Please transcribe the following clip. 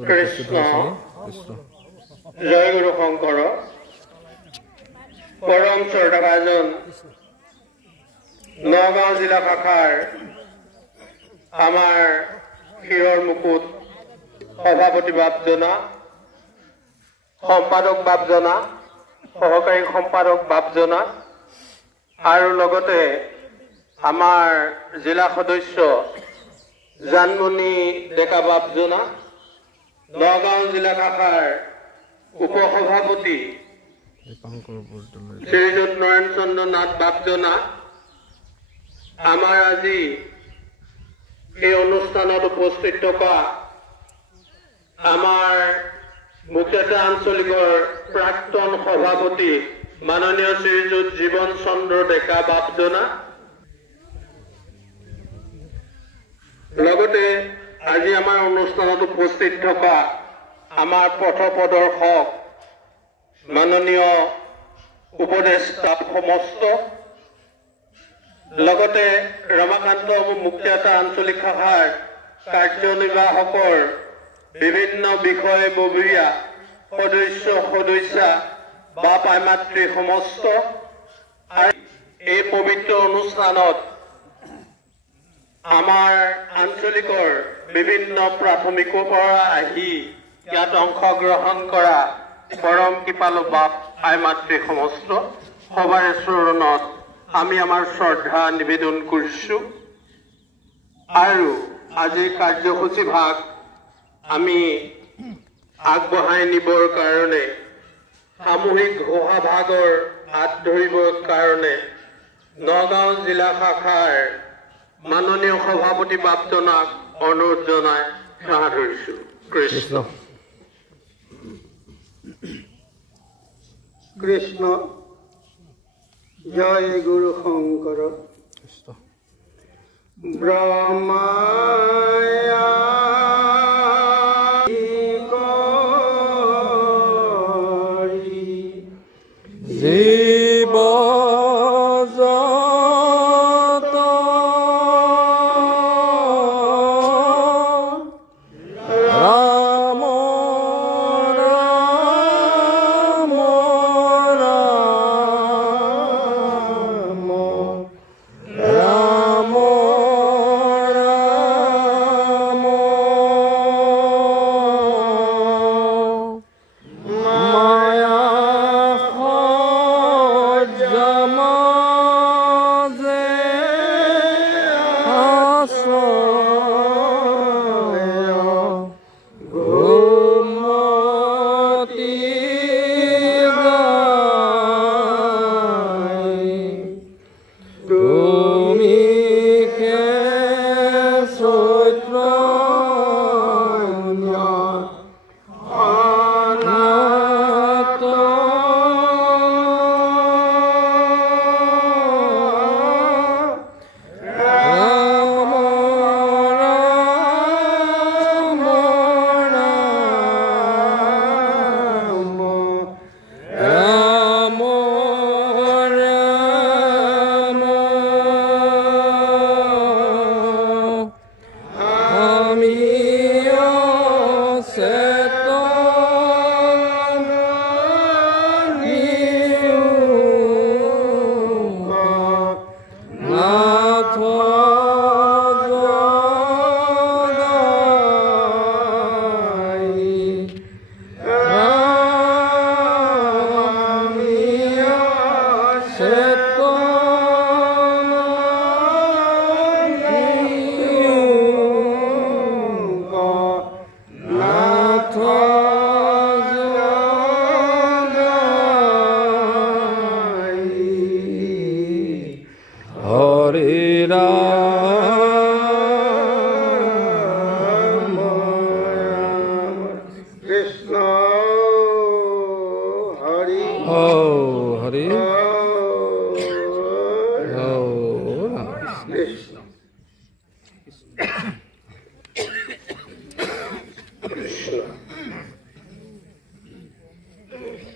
কৃষ্ণ জয় গুৰু শঙ্কৰ পৰম শ্ৰদ্ধাভাজন নগাঁও জিলা শাখাৰ আমাৰ শিৰৰ মুকুট সভাপতি বাপজনা সম্পাদক বাপজনা সহকাৰী সম্পাদক বাপজনা আৰু লগতে আমাৰ জিলা সদস্য জানমণি ডেকা বাপজনা নগাঁও জিলা শাখাৰ উপসভাপতি শ্ৰীযুত নয়ন চন্দ্ৰ নাথ বাপজনা আমাৰ আজি এই অনুষ্ঠানত উপস্থিত থকা আমাৰ মুখ্যতা আঞ্চলিকৰ প্ৰাক্তন সভাপতি মাননীয় শ্ৰীযুত জীৱন চন্দ্ৰ ডেকা বাপজনা লগতে আজি আমাৰ অনুষ্ঠানত উপস্থিত থকা আমাৰ পথপ্ৰদৰ্শক মাননীয় উপদেষ্টা সমস্ত লগতে ৰমাকান্ত মুখ্যতা আঞ্চলিক শাখাৰ কাৰ্যনিৰ্বাহকৰ বিভিন্ন বিষয়ববীয়া সদস্যা বাপ আইমাতৃ সমস্ত আৰু এই পবিত্ৰ অনুষ্ঠানত আমাৰ আঞ্চলিকৰ বিভিন্ন প্ৰাথমিকৰ পৰা আহি ইয়াত অংশগ্ৰহণ কৰা পৰম কৃপালু বাপ আইমাতৃ সমস্ত সবাৰে চৰণত আমি আমাৰ শ্ৰদ্ধা নিবেদন কৰিছোঁ আৰু আজি কাৰ্যসূচী ভাগ আমি আগবঢ়াই নিবৰ কাৰণে সামূহিক ঘোষা ভাগৰ হাত ধৰিবৰ কাৰণে নগাঁও জিলা শাখাৰ মাননীয় সভাপতি বাপজনাক অনুৰোধ জনাই সেৱা ধৰিছোঁ। কৃষ্ণ কৃষ্ণ জয় গুৰু শংকৰ ব্ৰহ্মায়া জীৱ Hare Rama